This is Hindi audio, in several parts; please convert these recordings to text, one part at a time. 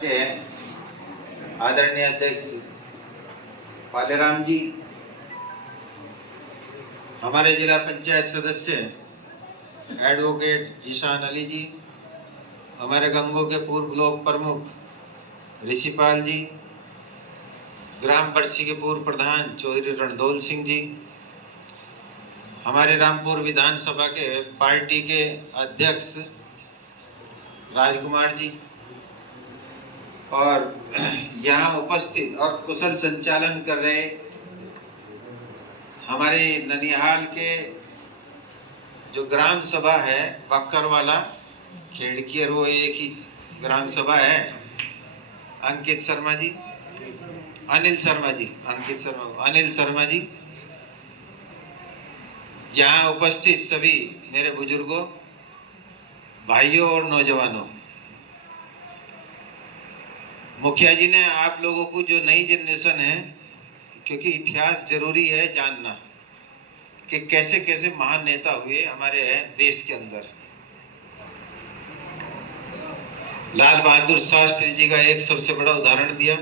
के आदरणीय अध्यक्ष पालेराम जी, हमारे जिला पंचायत सदस्य एडवोकेट जीशान अली जी, हमारे गंगो के पूर्व ब्लॉक प्रमुख ऋषिपाल जी, ग्राम बरसी के पूर्व प्रधान चौधरी रणधौल सिंह जी, हमारे रामपुर विधानसभा के पार्टी के अध्यक्ष राजकुमार जी और यहाँ उपस्थित और कुशल संचालन कर रहे हमारे ननिहाल के जो ग्राम सभा है बक्करवाला खेड़की, वो एक ही ग्राम सभा है, अंकित शर्मा जी, अनिल शर्मा जी, यहाँ उपस्थित सभी मेरे बुजुर्गों, भाइयों और नौजवानों, मुखिया जी ने आप लोगों को, जो नई जनरेशन है, क्योंकि इतिहास जरूरी है जानना कि कैसे कैसे महान नेता हुए हमारे देश के अंदर। लाल बहादुर शास्त्री जी का एक सबसे बड़ा उदाहरण दिया,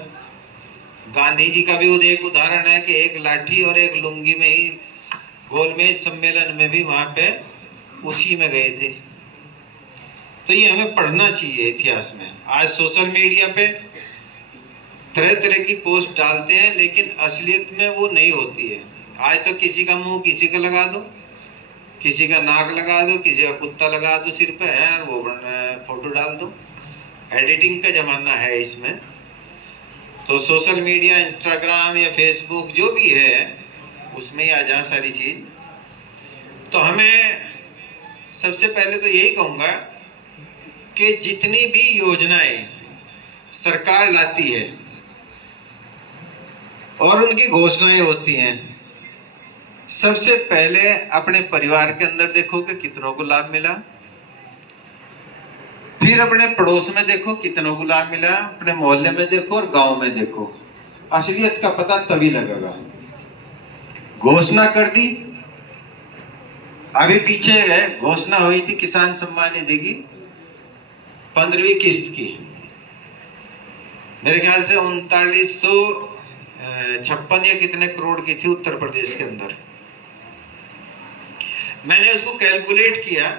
गांधी जी का भी एक उदाहरण है कि एक लाठी और एक लुंगी में ही गोलमेज सम्मेलन में भी वहां पे उसी में गए थे। तो ये हमें पढ़ना चाहिए इतिहास में। आज सोशल मीडिया पे तरह तरह की पोस्ट डालते हैं, लेकिन असलियत में वो नहीं होती है। आज तो किसी का मुंह किसी का लगा दो, किसी का नाक लगा दो, किसी का कुत्ता लगा दो सिर पे है, वो फोटो डाल दो। एडिटिंग का जमाना है इसमें। तो सोशल मीडिया, इंस्टाग्राम या फेसबुक जो भी है, उसमें ही आ जा सारी चीज। तो हमें सबसे पहले तो यही कहूँगा कि जितनी भी योजनाएं सरकार लाती है और उनकी घोषणाएं होती हैं, सबसे पहले अपने परिवार के अंदर देखो कि कितनों को लाभ मिला, फिर अपने पड़ोस में देखो कितनों को लाभ मिला, अपने मोहल्ले में देखो और गांव में देखो। असलियत का पता तभी लगेगा। घोषणा कर दी, अभी पीछे घोषणा हुई थी किसान सम्मान निधि की 15वीं किस्त की, मेरे ख्याल से 3956 या कितने करोड़ की थी उत्तर प्रदेश के अंदर। मैंने उसको कैलकुलेट किया,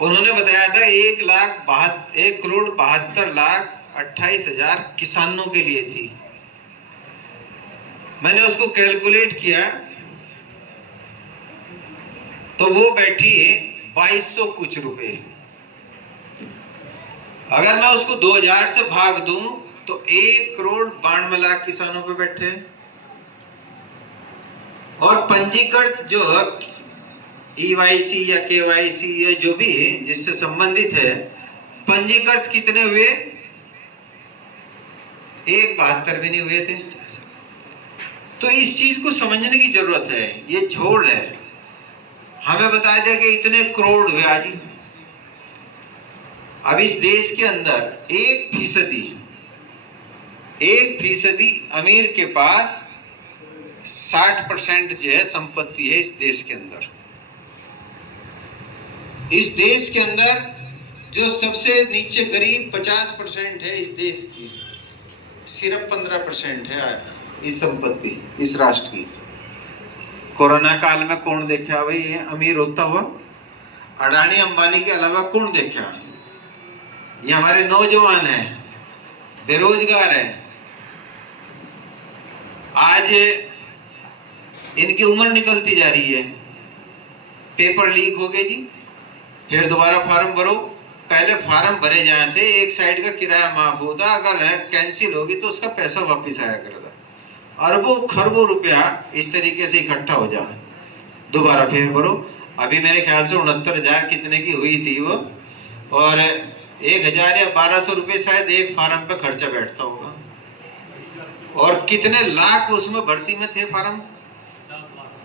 उन्होंने बताया था 1,72,28,000 किसानों के लिए थी। मैंने उसको कैलकुलेट किया तो वो बैठी 2200 कुछ रुपए। अगर मैं उसको 2000 से भाग दूं तो 1,92,00,000 किसानों पे बैठे। और पंजीकृत जो ईवाईसी या केवाईसी या जो भी जिससे संबंधित है, पंजीकृत कितने हुए? 1,72 भी नहीं हुए थे। तो इस चीज को समझने की जरूरत है। ये झोल है। हमें बताया दिया कि इतने करोड़ हुए। आज अब इस देश के अंदर 1% अमीर के पास 60% जो है संपत्ति है इस देश के अंदर। इस देश के अंदर जो सबसे नीचे गरीब 50% है इस देश की, सिर्फ 15% है इस संपत्ति इस राष्ट्र की। कोरोना काल में कौन देखा भाई ये अमीर होता हुआ? अडानी अंबानी के अलावा कौन देखा? ये हमारे नौजवान हैं, बेरोजगार हैं। आज इनकी उम्र निकलती जा रही है। पेपर लीक हो गए जी, फिर दोबारा फार्म भरो। पहले फार्म भरे जाते, एक साइड का किराया माफ होता, अगर कैंसिल होगी तो उसका पैसा वापस आया करता। अरबों खरबों रुपया इस तरीके से इकट्ठा हो जाए, दोबारा फिर भरो। अभी मेरे ख्याल से 69,000 कितने की हुई थी वो, और 1,000 या 1,200 रुपये शायद एक फार्म पे खर्चा बैठता होगा। और कितने लाख उसमें भर्ती में थे फार्म?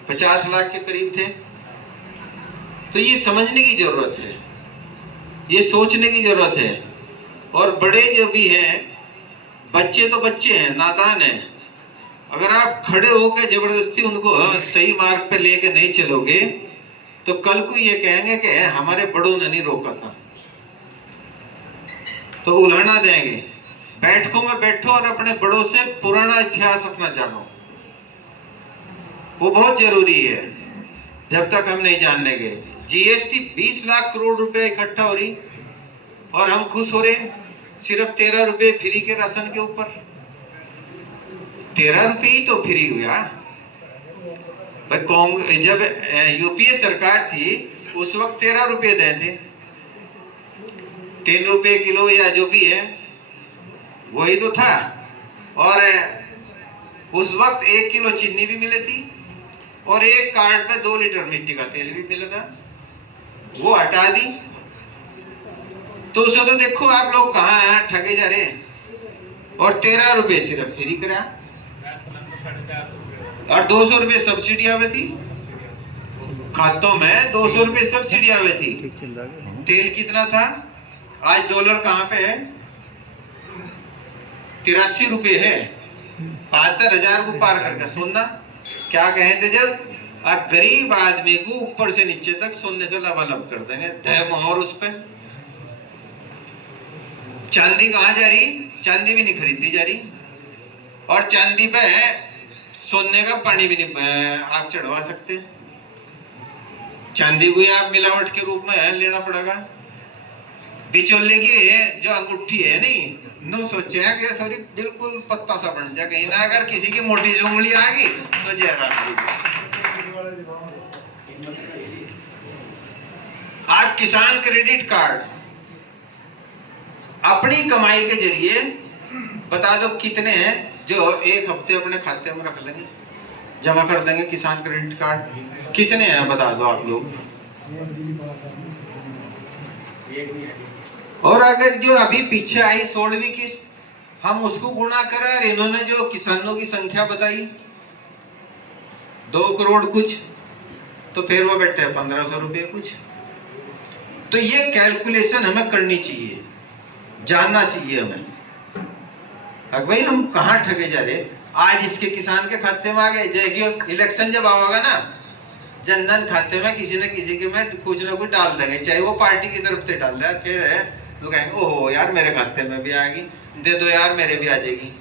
50 लाख के करीब थे। तो ये समझने की जरूरत है, ये सोचने की जरूरत है। और बड़े जो भी हैं, बच्चे तो बच्चे हैं, नादान हैं। अगर आप खड़े होकर जबरदस्ती उनको सही मार्ग पे लेके नहीं चलोगे तो कल को ये कहेंगे कि हमारे बड़ों ने नहीं रोका था। तो उल्हाना देंगे। बैठकों में बैठो और अपने बड़ों से पुराना इतिहास अपना जानो, वो बहुत जरूरी है। जब तक हम नहीं जानने गए, जीएसटी 20 लाख करोड़ रुपए इकट्ठा हो रही और हम खुश हो रहे सिर्फ 13 रुपए फ्री के राशन के ऊपर। 13 रुपए ही तो फ्री हुआ भाई। कांग्रेस जब यूपीए सरकार थी उस वक्त 13 रुपए दे थे, 3 रुपए किलो या जो भी है वही तो था। और उस वक्त 1 किलो चीनी भी मिली थी और एक कार्ड पे 2 लीटर मिट्टी का तेल भी मिला था, वो हटा दी। तो उसे तो देखो आप लोग कहाँ ठगे जा रहे। और 13 रुपए सिर्फ फ्री करा और 200 रुपए सब्सिडी आवे थी खातों में, 200 रुपए सब्सिडी आवे थी। तेल कितना था? आज डॉलर कहाँ पे है? 83 रुपए है, 72,000 को पार करके। सुनना क्या कहे थे जब गरीब आदमी को ऊपर से नीचे तक सोने से लबालब कर देंगे, तय मोहर उस पे। चांदी कहाँ जा रही? चांदी भी नहीं खरीदी जा रही और चांदी पे सोने का पानी भी नहीं आप चढ़वा सकते। चांदी को ही आप मिलावट के रूप में लेना पड़ेगा। बिचौले की जो अंगूठी है नहीं, नो सोचे है कि सॉरी बिल्कुल पत्ता सा बन जाए कहीं ना, अगर किसी की मोटी उंगली आ गई तो जयराम। आप किसान क्रेडिट कार्ड अपनी कमाई के जरिए बता दो कितने हैं जो एक हफ्ते अपने खाते में रख लेंगे, जमा कर देंगे किसान क्रेडिट कार्ड। कितने हैं बता दो आप लोग। और अगर जो अभी पीछे आई 16वीं किस्त हम उसको गुणा करें और इन्होंने जो किसानों की संख्या बताई 2 करोड़ कुछ, तो फिर वो बैठे 1500 रुपये कुछ। तो ये कैलकुलेशन हमें करनी चाहिए, जानना चाहिए हमें अब भाई हम कहाँ ठगे जा रहे। आज इसके किसान के खाते में आ गए, देखियो इलेक्शन जब आएगा ना, जनधन खाते में किसी न किसी के में कुछ ना कुछ डाल देंगे, चाहे वो पार्टी की तरफ से डाल रहा है, फिर तो कहेंगे ओहो यार मेरे खाते में भी आएगी, दे दो यार मेरे भी आ जाएगी।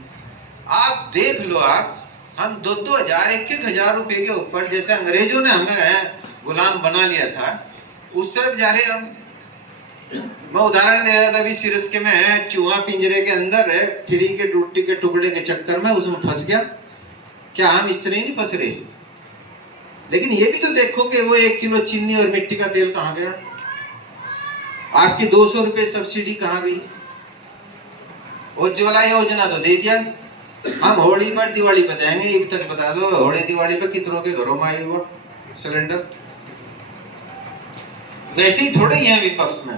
आप देख लो, आप हम 2-2 हजार 1-1 रुपए के ऊपर, जैसे अंग्रेजों ने हमें गुलाम बना लिया था उस तरफ जा रहे हम। मैं उदाहरण दे रहा था अभी सिरस के में, चूहा पिंजरे के अंदर है, फ्री के रोटी के टुकड़े के चक्कर में उसमें फंस गया। क्या हम इस तरह नहीं फंस रहे? लेकिन ये भी तो देखो कि वो 1 किलो चीनी और मिट्टी का तेल कहाँ गया, आपकी 200 रुपए सब्सिडी कहाँ गई। उज्ज्वला योजना तो दे दिया, हम होली पर दिवाली पे देंगे। ये तक बता दो होली दिवाली पे कितनों के घरों में आएगा सिलेंडर। वैसे ही थोड़े ही हैं विपक्ष में,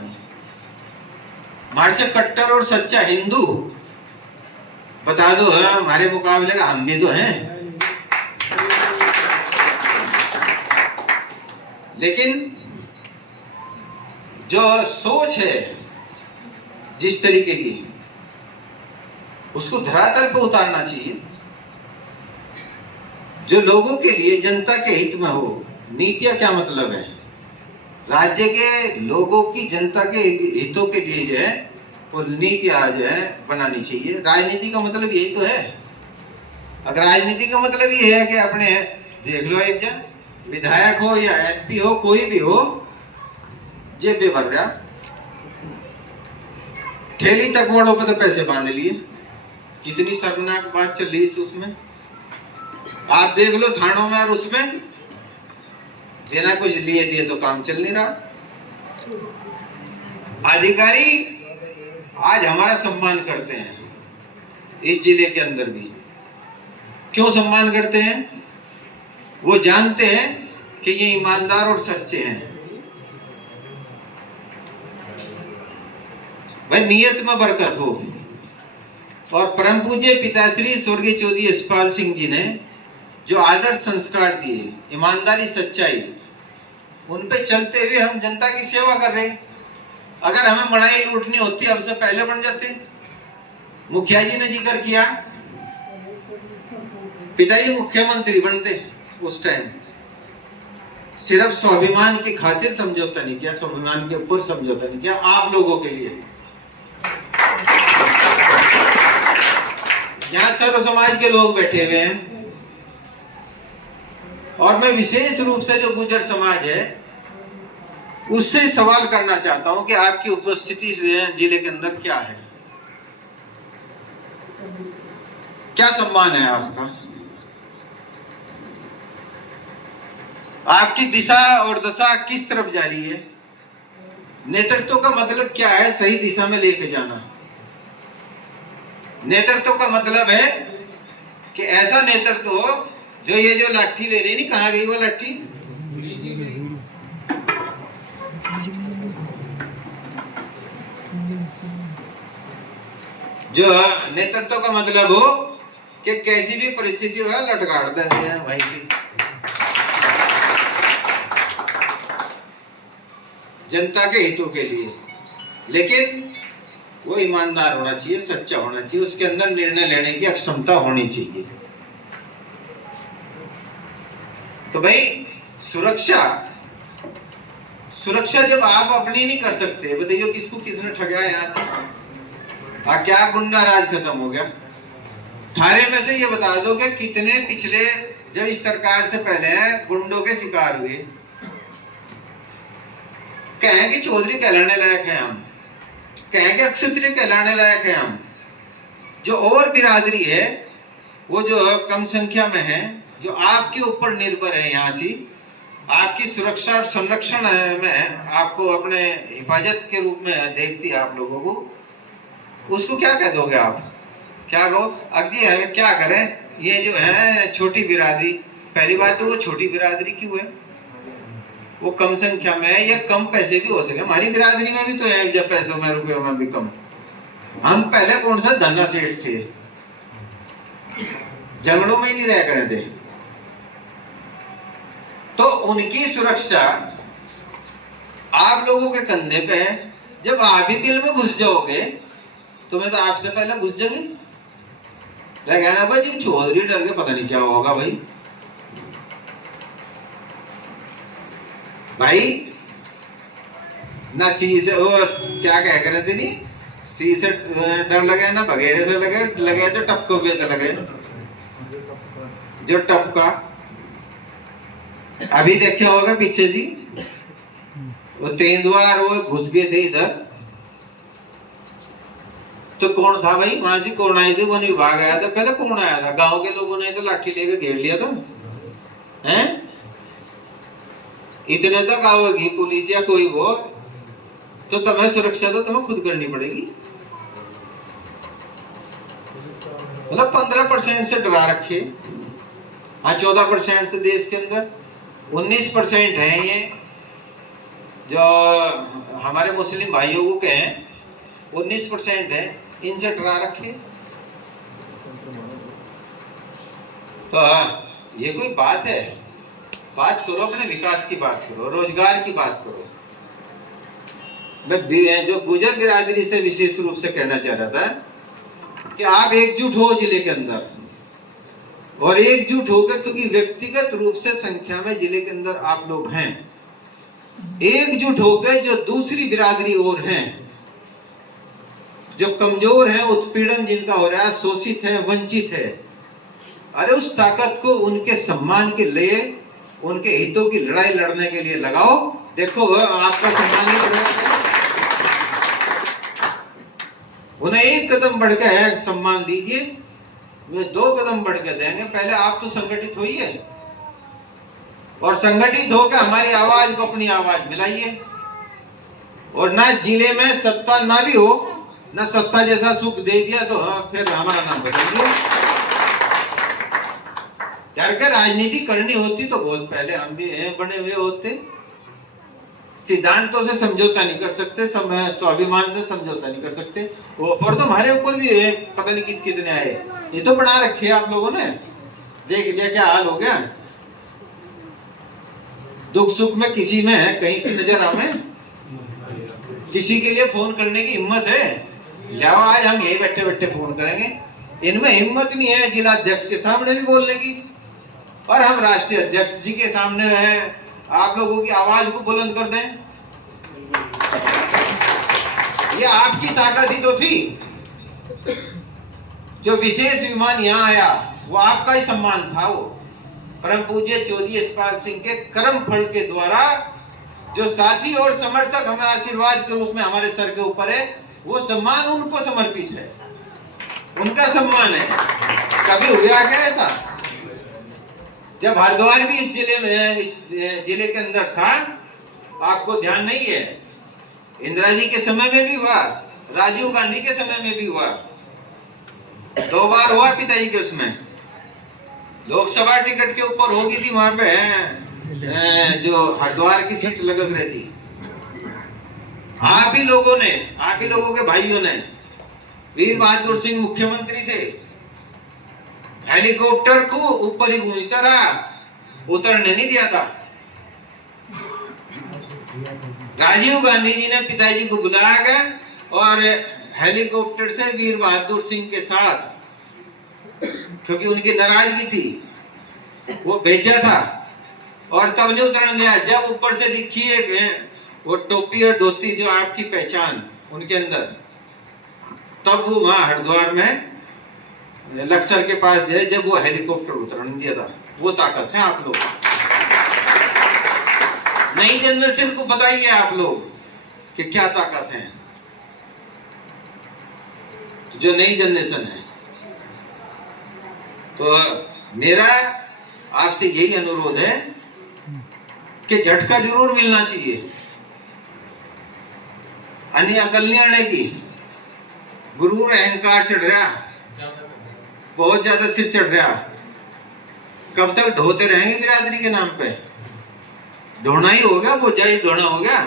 हमारे से कट्टर और सच्चा हिंदू बता दो हमारे मुकाबले का हम भी तो हैं। लेकिन जो सोच है जिस तरीके की, उसको धरातल पर उतारना चाहिए, जो लोगों के लिए जनता के हित में हो। नीतियां क्या मतलब है? राज्य के लोगों की जनता के हितों के लिए जो है वो नीतियां जो है बनानी चाहिए। राजनीति का मतलब यही तो है। अगर राजनीति का मतलब ये है कि अपने देख लो एक जन विधायक हो या एमपी हो, कोई भी हो, जेब में भर रहा, ठेली तक वालों पे तो पैसे बांध लिए। कितनी शर्मनाक बात चल रही है उसमें। आप देख लो थानों में और उसमें बिना कुछ लिए दिए तो काम चल नहीं रहा। अधिकारी आज हमारा सम्मान करते हैं इस जिले के अंदर भी। क्यों सम्मान करते हैं? वो जानते हैं कि ये ईमानदार और सच्चे हैं। भाई नियत में बरकत हो। और परम पूज्य पिताश्री स्वर्गीय चौधरी यशपाल सिंह जी ने जो आदर्श संस्कार दिए, ईमानदारी, सच्चाई, उन पे चलते हुए हम जनता की सेवा कर रहे। अगर हमें बढ़ाई लूटनी होती अब से पहले बन जाते। मुखिया जी ने जिक्र किया, पिताजी मुख्यमंत्री बनते उस टाइम। सिर्फ स्वाभिमान की खातिर समझौता नहीं किया, स्वाभिमान के ऊपर समझौता नहीं किया, आप लोगों के लिए। यहाँ सर्व समाज के लोग बैठे हुए हैं और मैं विशेष रूप से जो गुर्जर समाज है उससे सवाल करना चाहता हूं कि आपकी उपस्थिति से जिले के अंदर क्या है, क्या सम्मान है आपका, आपकी दिशा और दशा किस तरफ जा रही है। नेतृत्व का मतलब क्या है? सही दिशा में लेके जाना। नेतृत्व का मतलब है कि ऐसा नेतृत्व हो जो ये जो लाठी ले रही, नहीं कहाँ गई वो लाठी, जो नेतृत्व का मतलब हो कि कैसी भी परिस्थिति हो लटकाट देते हैं वहीं से, जनता के हितों के लिए, लेकिन वो ईमानदार होना चाहिए, सच्चा होना चाहिए, उसके अंदर निर्णय लेने की अक्षमता होनी चाहिए। तो भाई सुरक्षा जब आप अपनी नहीं कर सकते, बताइए किसको किसने ठगाया यहाँ से, क्या गुंडा राज खत्म हो गया। थाने में से ये बता दो कि कितने पिछले जब इस सरकार से पहले गुंडों के शिकार हुए, कहें कि चौधरी कहलाने लायक है हम, कहें कि क्षत्रिय कहलाने लायक है हम, जो और बिरादरी है वो जो कम संख्या में है, जो आपके ऊपर निर्भर है, यहाँ से आपकी सुरक्षा और संरक्षण में आपको अपने हिफाजत के रूप में देखती है आप लोगों को, उसको क्या कह दोगे आप? क्या कहो अगली क्या करें, ये जो है छोटी बिरादरी, पहली बात तो वो छोटी बिरादरी क्यों है, वो कम संख्या में है या कम पैसे भी हो सके। हमारी बिरादरी में भी तो है जब पैसों में रुपयों में भी कम, हम पहले कौन सा धन्ना सेठ थे, जंगलों में ही नहीं रह करे थे। तो उनकी सुरक्षा आप लोगों के कंधे पे है। जब आप ही दिल में घुस जाओगे तो मैं तो आपसे पहले घुस जाऊंगी, कहना भाई जब चौधरी डर के पता नहीं क्या होगा भाई ना सी से वो क्या कह कर थे नहीं, सी से डर लगे ना बगेरे से लगे तो टपको भी तो लगे, जो टपका अभी देखा होगा पीछे जी वो तेंदुआ वो घुस गए थे इधर, तो कौन था भाई वहां से, कौन आए थे, वन विभाग आया था, पहले कौन आया था, गांव के लोगों ने तो लाठी लेकर घेर लिया था, हैं इतने तक आओगी पुलिस या कोई वो, तो तुम्हें सुरक्षा तो तुम्हें खुद करनी पड़ेगी। मतलब 15% से डरा रखे, हाँ 14% से देश के अंदर 19% है ये जो हमारे मुस्लिम भाइयों को कहें, 19% है, इनसे डरा रखे। तो हाँ ये कोई बात है, बात करो अपने विकास की बात करो, रोजगार की बात करो। मैं जो गुर्जर बिरादरी से विशेष रूप से कहना चाह रहा था कि आप एकजुट हो जिले के अंदर, और एकजुट होकर, क्योंकि व्यक्तिगत रूप से संख्या में जिले के अंदर आप लोग हैं, एकजुट होकर जो दूसरी बिरादरी और हैं, जो कमजोर है, उत्पीड़न जिनका हो रहा है, शोषित है, वंचित है, अरे उस ताकत को उनके सम्मान के लिए, उनके हितों की लड़ाई लड़ने के लिए लगाओ। देखो आपका सम्मान नहीं बढ़ेगा, उन्हें एक कदम बढ़ के है सम्मान दीजिए, वे 2 कदम बढ़ के देंगे। पहले आप तो संगठित होइए, और संगठित होकर हमारी आवाज को अपनी आवाज मिलाइए, और ना जिले में सत्ता ना भी हो, ना सत्ता जैसा सुख दे दिया तो फिर हमारा नाम बदल दिया। यार क्या राजनीति करनी होती तो बहुत पहले हम भी बने हुए होते। सिद्धांतों से समझौता नहीं कर सकते, स्वाभिमान से समझौता नहीं कर सकते। और तो हमारे ऊपर भी पता नहीं कितने आए, ये तो बना रखे आप लोगों ने, देख लिया क्या हाल हो गया। दुख सुख में किसी में है कहीं से नजर आवे, किसी के लिए फोन करने की हिम्मत है, लाओ आज हम यही बैठे बैठे फोन करेंगे। इनमें हिम्मत नहीं है जिला अध्यक्ष के सामने भी बोलने की, और हम राष्ट्रीय अध्यक्ष जी के सामने है आप लोगों की आवाज को बुलंद कर दें। ये आपकी ताकत ही तो थी जो विशेष विमान यहाँ आया वो आपका ही सम्मान था। वो परम पूज्य चौधरी यशपाल सिंह के कर्म फल के द्वारा जो साथी और समर्थक हमें आशीर्वाद के रूप में हमारे सर के ऊपर है, वो सम्मान उनको समर्पित है, उनका सम्मान है। कभी हुआ क्या ऐसा? जब हरिद्वार भी इस जिले में, इस जिले के अंदर था, आपको ध्यान नहीं है, इंदिरा जी के समय में भी हुआ, राजीव गांधी के समय में भी हुआ, 2 बार हुआ पिताजी के उसमें। लोकसभा टिकट के ऊपर होगी थी वहां पे जो हरिद्वार की सीट लग रही थी। आप ही लोगों के भाइयों ने, वीर बहादुर सिंह मुख्यमंत्री थे, हेलीकॉप्टर को ऊपर ही गूंजता रहा, उतरने नहीं दिया था। राजीव गांधी जी ने पिताजी को बुलाया और हेलीकॉप्टर से वीर बहादुर सिंह के साथ, क्योंकि उनकी नाराजगी थी, वो भेजा था और तब नहीं उतरने दिया। जब ऊपर से दिखी एक वो टोपी और धोती जो आपकी पहचान उनके अंदर, तब वो वहां हरिद्वार में लक्सर के पास जाए, जब वो हेलीकॉप्टर उतरने दिया था। वो ताकत है आप लोग। नई जनरेशन को बताइए आप लोग कि क्या ताकत है। जो नई जनरेशन है, तो मेरा आपसे यही अनुरोध है कि झटका जरूर मिलना चाहिए, अन्य अकल नहीं आने की। गुरूर अहंकार चढ़ रहा, बहुत ज्यादा सिर चढ़ रहा। कब तक ढोते रहेंगे बिरादरी के नाम पे? ढोना ही हो गया, बोझा ही ढोना हो गया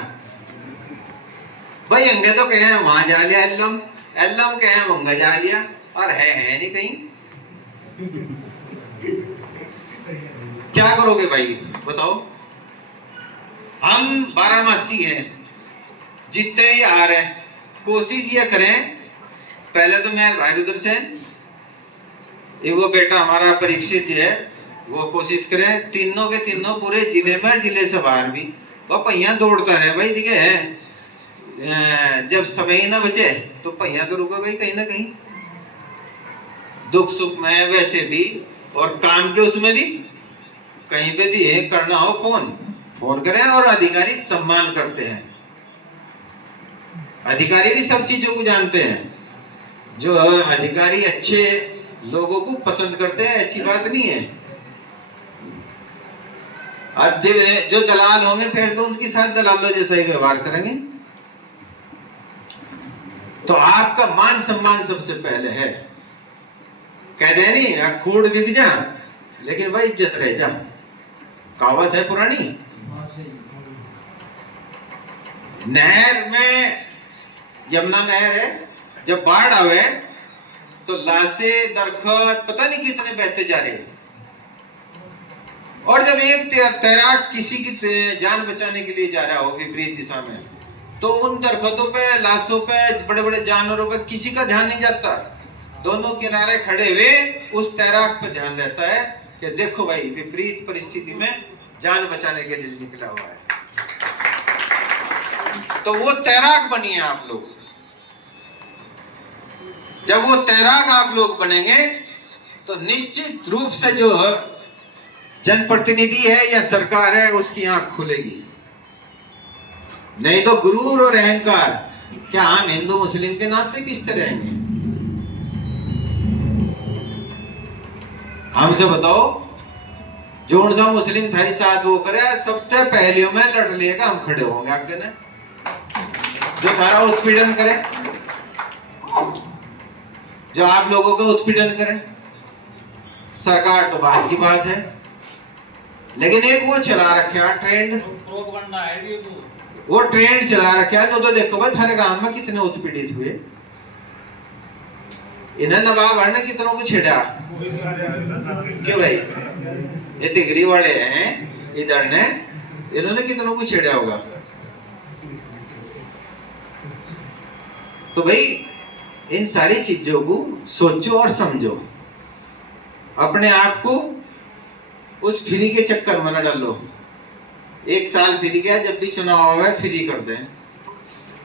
भाई। अंगे तो कहे वहां जा लिया, एल्लम एल्लम कहे मंगा जा लिया, और है नहीं कहीं। क्या करोगे भाई बताओ? हम 12मासी हैं, जितने ही आ रहे, कोशिश ये करें। पहले तो मैं भाई उधर से वो बेटा हमारा परीक्षित है, वो कोशिश करें तीनों के तीनों पूरे जिले में, जिले से बाहर भी वो पहिया दौड़ता रहे भाई। दिखे जब समय ना बचे तो पहिया तो रुकेगा ही कहीं ना कहीं, दुख सुख में वैसे भी, और काम के उसमें भी, कहीं पे भी है करना हो फोन करें। और अधिकारी सम्मान करते हैं, अधिकारी भी सब चीजों को जानते हैं। जो अधिकारी अच्छे लोगों को पसंद करते हैं, ऐसी बात नहीं है। और जो दलाल होंगे फिर तो उनके साथ दलालों जैसा ही व्यवहार करेंगे। तो आपका मान सम्मान सबसे पहले है। कहते नहीं खूड बिक जा लेकिन भाई इज्जत रह जा, कहावत है पुरानी। नहर में, यमुना नहर है, जब बाढ़ आवे तो लाशे दरखत पता नहीं कितने बहते जा रहे, और जब एक तैराक किसी की जान बचाने के लिए जा रहा हो विपरीत दिशा में, तो उन दरख्तों पे, लाशों पे, बड़े बड़े जानवरों पे किसी का ध्यान नहीं जाता। दोनों किनारे खड़े हुए उस तैराक पे ध्यान रहता है कि देखो भाई विपरीत परिस्थिति में जान बचाने के लिए निकला हुआ है। तो वो तैराक बनिए आप लोग। जब वो तैराक आप लोग बनेंगे तो निश्चित रूप से जो जनप्रतिनिधि है या सरकार है उसकी आंख खुलेगी। नहीं तो गुरूर और अहंकार, क्या हम हिंदू मुस्लिम के नाम पे किस तरह रहेंगे? हमसे बताओ, जोन सा मुस्लिम थारी साथ वो करे, सबसे पहलियों में लड़ लेगा, हम खड़े होंगे आगे ने। जो थारा उत्पीड़न करे, जो आप लोगों का उत्पीड़न करे, सरकार तो बात की बात है, लेकिन एक वो चला रखा ट्रेंड, वो ट्रेंड चला रखा है। तो देखो भाई थारे गांव में कितने उत्पीड़ित हुए, इन्हें नवाब ने कितनों को छेड़ा। क्यों भाई? ये तिगरी वाले हैं इधर ने, इन्होंने कितनों को छेड़ा होगा। तो भाई इन सारी चीजों को सोचो और समझो, अपने आप को उस फ्री के चक्कर में न डालो। एक साल फ्री गया, जब भी चुनाव है फ्री कर दें।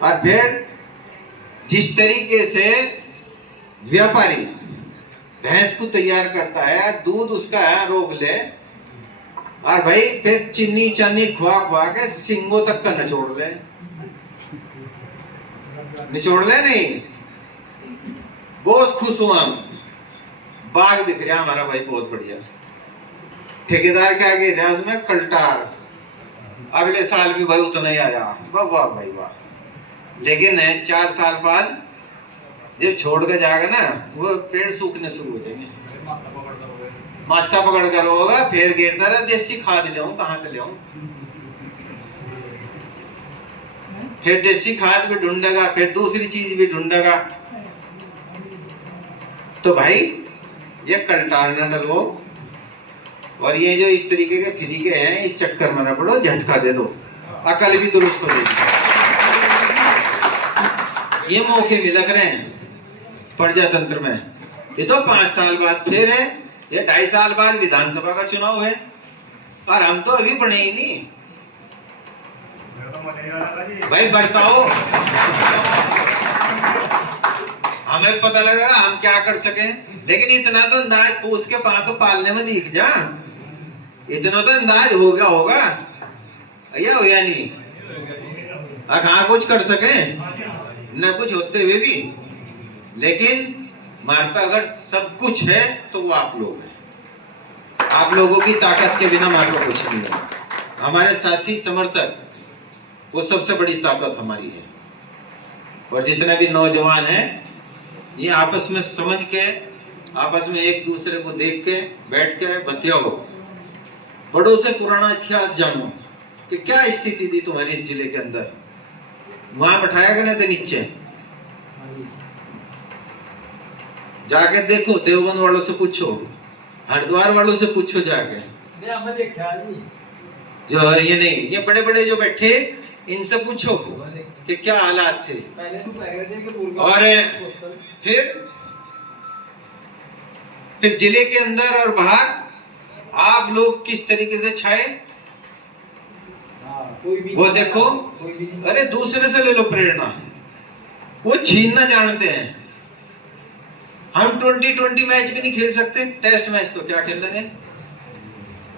और फिर जिस तरीके से व्यापारी भैंस को तैयार करता है और दूध उसका है रोक ले, और भाई फिर चीनी चानी खुआ खुआ के सिंगों तक का निचोड़ ले नहीं। बहुत खुश हुआ हम, बाग बिक रहा हमारा भाई, बहुत बढ़िया। ठेकेदार क्या गिर रहा उसमें कल्टार, अगले साल भी भाई उतना ही आ रहा, वाह वाह भाई वाह। लेकिन 4 साल बाद जब छोड़ के जाएगा ना, वो पेड़ सूखने शुरू हो जाएंगे, माथा पकड़ कर होगा, फिर गिरता रहा देसी खाद ले आऊं, कहां से ले आऊं, फिर देसी खाद भी ढूंढेगा, फिर दूसरी चीज भी ढूंढेगा। तो भाई ये कल्टार न डलो, और ये जो इस तरीके के फ्री के हैं, इस चक्कर में न पड़ो, झटका दे दो, अकल भी दुरुस्त हो जाएगी। ये मौके मिलक रहे हैं प्रजातंत्र में। ये तो 5 साल बाद फिर है, ये 2.5 साल बाद विधानसभा का चुनाव है, और हम तो अभी बने ही नहीं भाई। बताओ हमें पता लगेगा हम क्या कर सके। लेकिन इतना तो अंदाज पूछ के तो पालने में दिख जा, इतना तो अंदाज हो गया होगा या हो या नहीं। हाँ कुछ कर सके न कुछ होते हुए भी, लेकिन हमारे पे अगर सब कुछ है तो वो आप लोग हैं। आप लोगों की ताकत के बिना हमारे को कुछ नहीं है। हमारे साथी समर्थक वो सबसे बड़ी ताकत हमारी है। और जितने भी नौजवान हैं ये आपस में समझ के, आपस में एक दूसरे को देख के बैठ के बतियाओ, बड़ों से पुराना इतिहास जानो कि क्या स्थिति थी तुम्हारी इस जिले के अंदर। वहां बैठाया गया था नीचे, जाके देखो, देवबंद वालों से पूछो, हरिद्वार वालों से पूछो जाके, जो ये नहीं, ये बड़े बड़े जो बैठे इनसे पूछो कि क्या हालात थे। और फिर जिले के अंदर और बाहर आप लोग किस तरीके से छाए वो देखो। अरे दूसरे से ले लो प्रेरणा, वो छीनना जानते हैं। हम 2020 मैच भी नहीं खेल सकते, टेस्ट मैच तो क्या खेल लेंगे।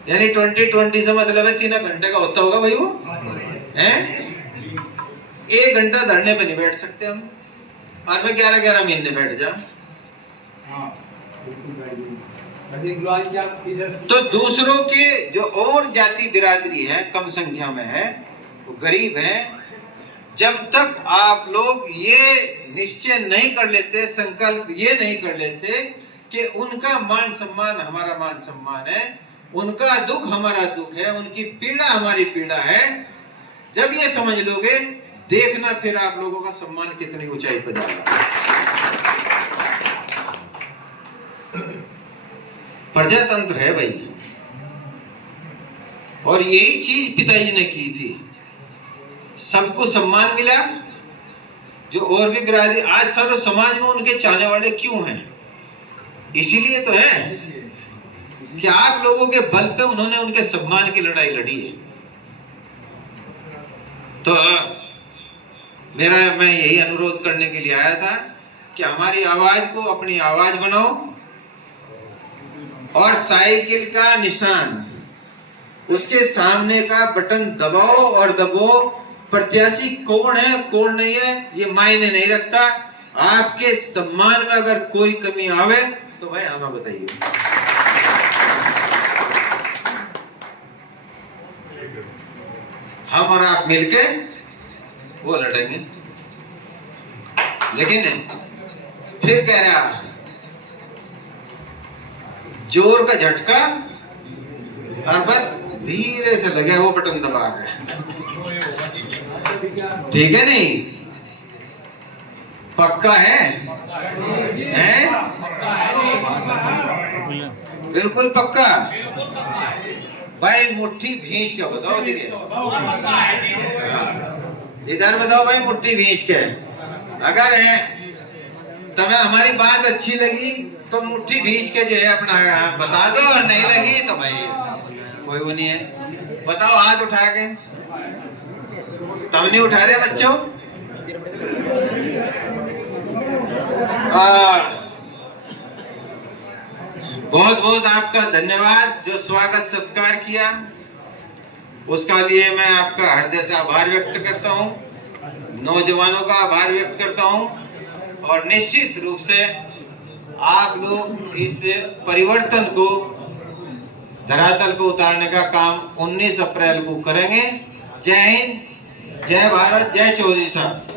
यानी 2020 से मतलब है 3 घंटे का होता होगा भाई वो हैं। 1 घंटा धरने पे नहीं बैठ सकते हम, और में 11-11 महीने बैठ जा। तो दूसरों के जो और जाति बिरादरी है, कम संख्या में है, वो गरीब है, जब तक आप लोग ये निश्चय नहीं कर लेते, संकल्प ये नहीं कर लेते कि उनका मान सम्मान हमारा मान सम्मान है, उनका दुख हमारा दुख है, उनकी पीड़ा हमारी पीड़ा है, जब ये समझ लोगे, देखना फिर आप लोगों का सम्मान कितनी ऊंचाई पर जाएगा। प्रजातंत्र है भाई, और यही चीज पिताजी ने की थी। सबको सम्मान मिला, जो और भी बिरादरी, आज सर्व समाज में उनके चाहने वाले क्यों हैं? इसीलिए तो है कि आप लोगों के बल पे उन्होंने उनके सम्मान की लड़ाई लड़ी है। तो मैं यही अनुरोध करने के लिए आया था कि हमारी आवाज को अपनी आवाज बनाओ, और साइकिल का निशान, उसके सामने का बटन दबाओ और दबाओ। प्रत्याशी कौन है कौन नहीं है ये मायने नहीं रखता। आपके सम्मान में अगर कोई कमी आवे तो भाई हमें बताइए। हम और आप मिलके वो लड़ेंगे। लेकिन फिर कह रहा, जोर का झटका और बस धीरे से लगे वो बटन दबा के, ठीक है नहीं? पक्का है? हैं? बिल्कुल पक्का भाई। मुट्ठी भींच के बताओ, देखिए इधर बताओ भाई, मुट्ठी भींच के। अगर है तुम्हें हमारी बात अच्छी लगी तो मुट्ठी भींच के जो है अपना बता दो, और नहीं लगी तो भाई कोई वो नहीं है। बताओ हाथ उठा के। तब नहीं उठा रहे बच्चों? बहुत बहुत आपका धन्यवाद जो स्वागत सत्कार किया, उसका लिए मैं आपका हृदय से आभार व्यक्त करता हूं, नौजवानों का आभार व्यक्त करता हूं, और निश्चित रूप से आप लोग इस परिवर्तन को धरातल पर उतारने का काम 19 अप्रैल को करेंगे। जय हिंद, जय भारत, जय चौधरी साहब।